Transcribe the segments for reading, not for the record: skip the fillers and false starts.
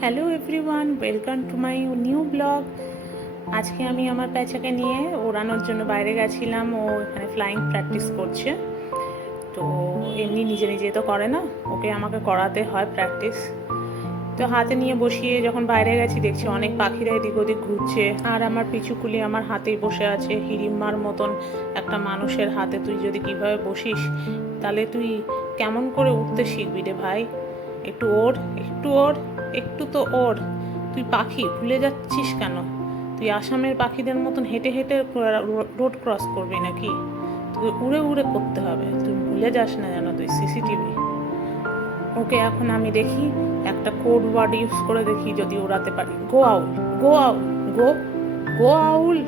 Hello everyone, welcome to my new blog. আজকে আমি আমার প্যাঁচাকে নিয়ে ওড়ানোর জন্য বাইরে গেছিলাম। ও এখানে ফ্লাইং প্র্যাকটিস করছে। তো এমনি নিজে নিজে তো করে না, ওকে আমাকে করাতে হয় প্র্যাকটিস। তো হাতে নিয়ে বসিয়ে যখন বাইরে গেছি দেখছি অনেক পাখিরা এদিক ওদিক ঘুরছে, আর আমার পিচুকুলি আমার হাতেই বসে আছে হিড়িম্মার মতন। একটা মানুষের হাতে তুই যদি কিভাবে বসিস, তাহলে তুই কেমন করে উঠতে শিখবি রে ভাই? একটু ওড়, একটু ওড়, একটু তো ওড়। তুই পাখি ভুলে যাচ্ছিস কেন? তুই আসামের পাখিদের মতন হেঁটে হেঁটে রোড ক্রস করবি নাকি? তুই উড়ে উড়ে করতে হবে, তুই ভুলে যাস না যেন তুই সিসিটিভি। ওকে এখন আমি দেখি একটা কোড ওয়ার্ড ইউজ করে দেখি যদি ওড়াতে পারি। গো আউল, গো আউল, গো, গো আউল,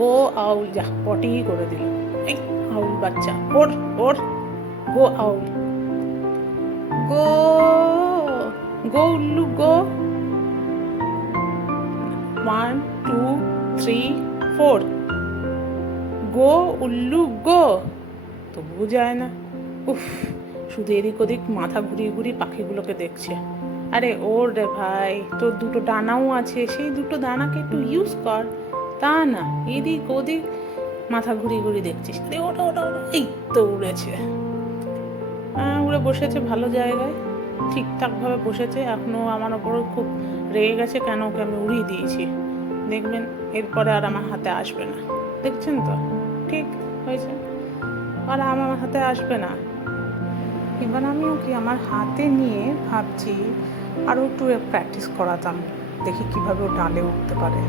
গো আউল। যা পটি করে দিল। এই আউল বাচ্চা, ওর ওর, গো আউল, গো, গো উল্লু গো। 1 2 3 4, গো উল্লু গো। তবুও যায় না। উফ, শুধু এদিক ওদিক মাথা ঘুরিয়ে ঘুরিয়ে পাখিগুলোকে দেখছে। আরে ওর রে ভাই, তোর দুটো ডানাও আছে, সেই দুটো ডানাকে একটু ইউজ কর। তা না, এদিক ওদিক মাথা ঘুরিয়ে ঘুরিয়ে দেখছিস। আরে ওটা ওটা ওটা, এই তো উড়েছে। উড়ে বসেছে ভালো জায়গায়, ঠিকঠাকভাবে বসেছে। এখনও আমার ওপরও খুব রেগে গেছে কেন ওকে আমি উড়িয়ে দিয়েছি। দেখবেন এরপরে আর আমার হাতে আসবে না। দেখছেন তো, ঠিক হয়েছে, আর আমার হাতে আসবে না। এবার আমি ওকে আমার হাতে নিয়ে ভাবছি আরও একটু প্র্যাকটিস করাতাম, দেখি কিভাবে ও ডালে উঠতে পারে।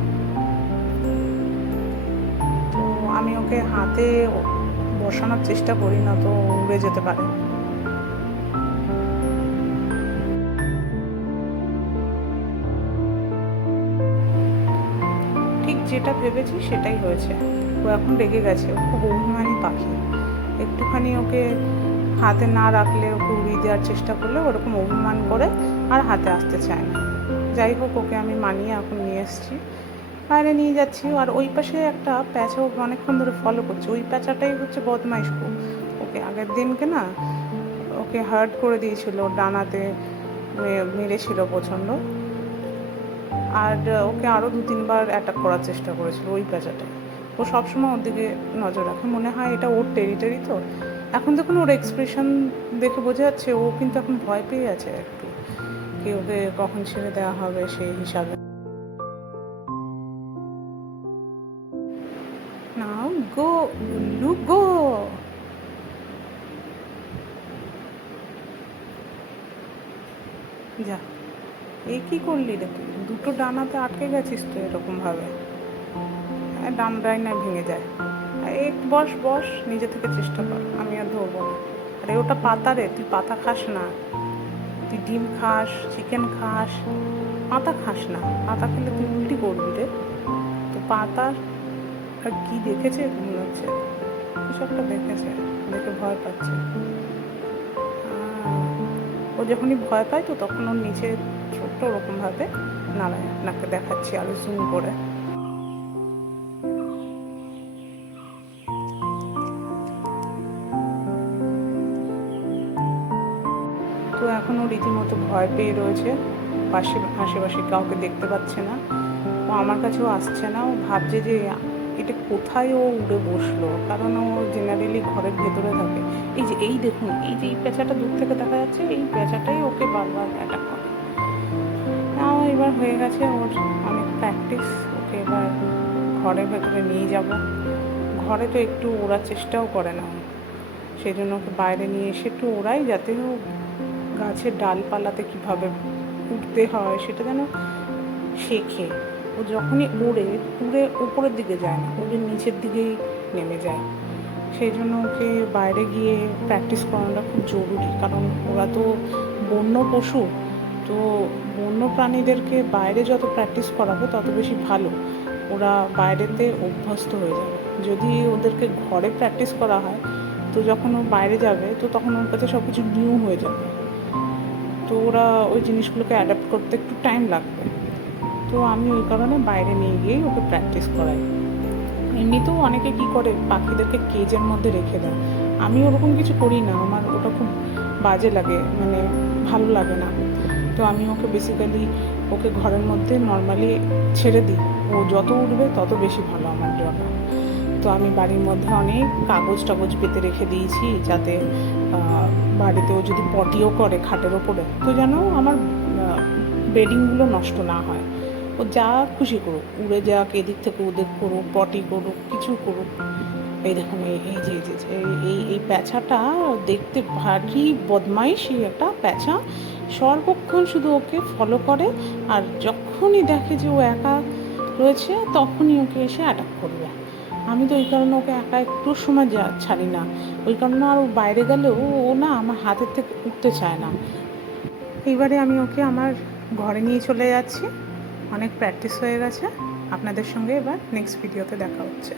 তো আমি ওকে হাতে বসানোর চেষ্টা করি, না তো উড়ে যেতে পারে। ঠিক যেটা ভেবেছি সেটাই হয়েছে। ও এখন রেগে গেছে, ও খুব অভিমানী পাখি। একটুখানি ওকে হাতে না রাখলে, ওকে উড়িয়ে দেওয়ার চেষ্টা করলে ওরকম অভিমান করে আর হাতে আসতে চায় না। যাই হোক, ওকে আমি মানিয়ে এখন নিয়ে এসেছি, বাইরে নিয়ে যাচ্ছি। আর ওই পাশে একটা প্যাঁচা ওকে অনেকক্ষণ ধরে ফলো করছে। ওই প্যাঁচাটাই হচ্ছে বদমাইশ খুব। ওকে আগের দিনকে না, ওকে হার্ট করে দিয়েছিল, ডানাতে মেরেছিল প্রচণ্ড। আর ওকে আরও 2-3 বার অ্যাটাক করার চেষ্টা করেছিল ওই প্যাঁচাটা। ও সবসময় ওর দিকে নজর রাখে, মনে হয় এটা ওর টেরিটরি। তো এখন দেখুন ওর এক্সপ্রেশন দেখে বোঝা যাচ্ছে ও কিন্তু এখন ভয় পেয়ে আছে একটু, কি ওকে কখন ছেড়ে দেওয়া হবে সেই হিসাবে। নাও গো উল্লু গো। যা, এই কি করলি রে তুই? দুটো ডানাতে আটকে গেছিস তো এরকমভাবে, ডানাটাই না ভেঙে যায়। এক বস বস, নিজে থেকে চেষ্টা কর, আমি আর ধরবো না। আরে ওটা পাতা রে, তুই পাতা খাস না। তুই ডিম খাস, চিকেন খাস, পাতা খাস না। পাতা খেলে তুই উল্টি করবি রে। তো পাতার আর কি দেখেছে মনে হচ্ছে, কিছু একটা দেখেছে, দেখে ভয় পাচ্ছে। ও যখনই ভয় পায় তো তখন ওর নিচে ছোট্ট ওরকমভাবে নাড়ায়। আপনাকে দেখাচ্ছি আরো জুম করে। তো এখন ও রীতিমতো ভয় পেয়ে রয়েছে, আশেপাশে কাউকে দেখতে পাচ্ছে না। ও আমার কাছেও আসছে না। ও ভাবছে যে এটা কোথায় ও উড়ে বসলো, কারণ ও জেনারেলি ঘরের ভেতরে থাকে। এই যে এই দেখুন, এই যে এই পেঁচাটা দূর থেকে দেখা যাচ্ছে, এই পেঁচাটাই ওকে বারবার অ্যাটাক করে। নাও এবার হয়ে গেছে ওর অনেক প্র্যাকটিস। ওকে এবার ঘরের ভেতরে নিয়ে যাব। ঘরে তো একটু ওড়ার চেষ্টাও করে না, সেই জন্য ওকে বাইরে নিয়ে এসে একটু ওড়াই, যাতে ও গাছের ডালপালাতে কীভাবে উঠতে হয় সেটা যেন শেখে। ও যখনই উড়ে উপরের দিকে যায় না, ওদের নিচের দিকেই নেমে যায়। সেই জন্য ওকে বাইরে গিয়ে প্র্যাকটিস করানোটা খুব জরুরি, কারণ ওরা তো বন্য পশু। তো বন্য প্রাণীদেরকে বাইরে যত প্র্যাকটিস করাবে তত বেশি ভালো, ওরা বাইরেতে অভ্যস্ত হয়ে যাবে। যদি ওদেরকে ঘরে প্র্যাকটিস করা হয় তো যখন ও বাইরে যাবে তো তখন ওর কাছে সব কিছু নিউ হয়ে যাবে। তো ওরা ওই জিনিসগুলোকে অ্যাডাপ্ট করতে একটু টাইম লাগবে। তো আমি ওই কারণে বাইরে নিয়ে গিয়েই ওকে প্র্যাকটিস করাই। এমনিতেও অনেকে কী করে, পাখিদেরকে কেজের মধ্যে রেখে দেয়। আমি ওরকম কিছু করি না, আমার ওটা খুব বাজে লাগে, মানে ভালো লাগে না। তো আমি ওকে বেসিক্যালি ওকে ঘরের মধ্যে নর্মালি ছেড়ে দিই, ও যত উঠবে তত বেশি ভালো আমার জন্য। তো আমি বাড়ির মধ্যে অনেক কাগজ টাগজ পেতে রেখে দিয়েছি, যাতে বাড়িতেও যদি পটিও করে খাটের ওপরে, তো যেন আমার বেডিংগুলো নষ্ট না হয়। ও যা খুশি করুক, উড়ে যাক, এদিক থেকে ওদিক করুক, পটি করুক, কিছু করুক। এই দেখুন, এই প্যাঁচাটা দেখতে ভারী বদমাইশি একটা প্যাঁচা, সর্বক্ষণ শুধু ওকে ফলো করে, আর যখনই দেখে যে ও একা রয়েছে তখনই ওকে এসে অ্যাটাক করবে। আমি তো ওই কারণে ওকে একা একটু সময় ছাড়ি না, ওই কারণে আর বাইরে গেলেও ও না আমার হাতের থেকে উঠতে চায় না। এইবারে আমি ওকে আমার ঘরে নিয়ে চলে যাচ্ছি, অনেক প্র্যাকটিস হয়ে গেছে। আপনাদের সঙ্গে এবার নেক্সট ভিডিওতে দেখা হচ্ছে।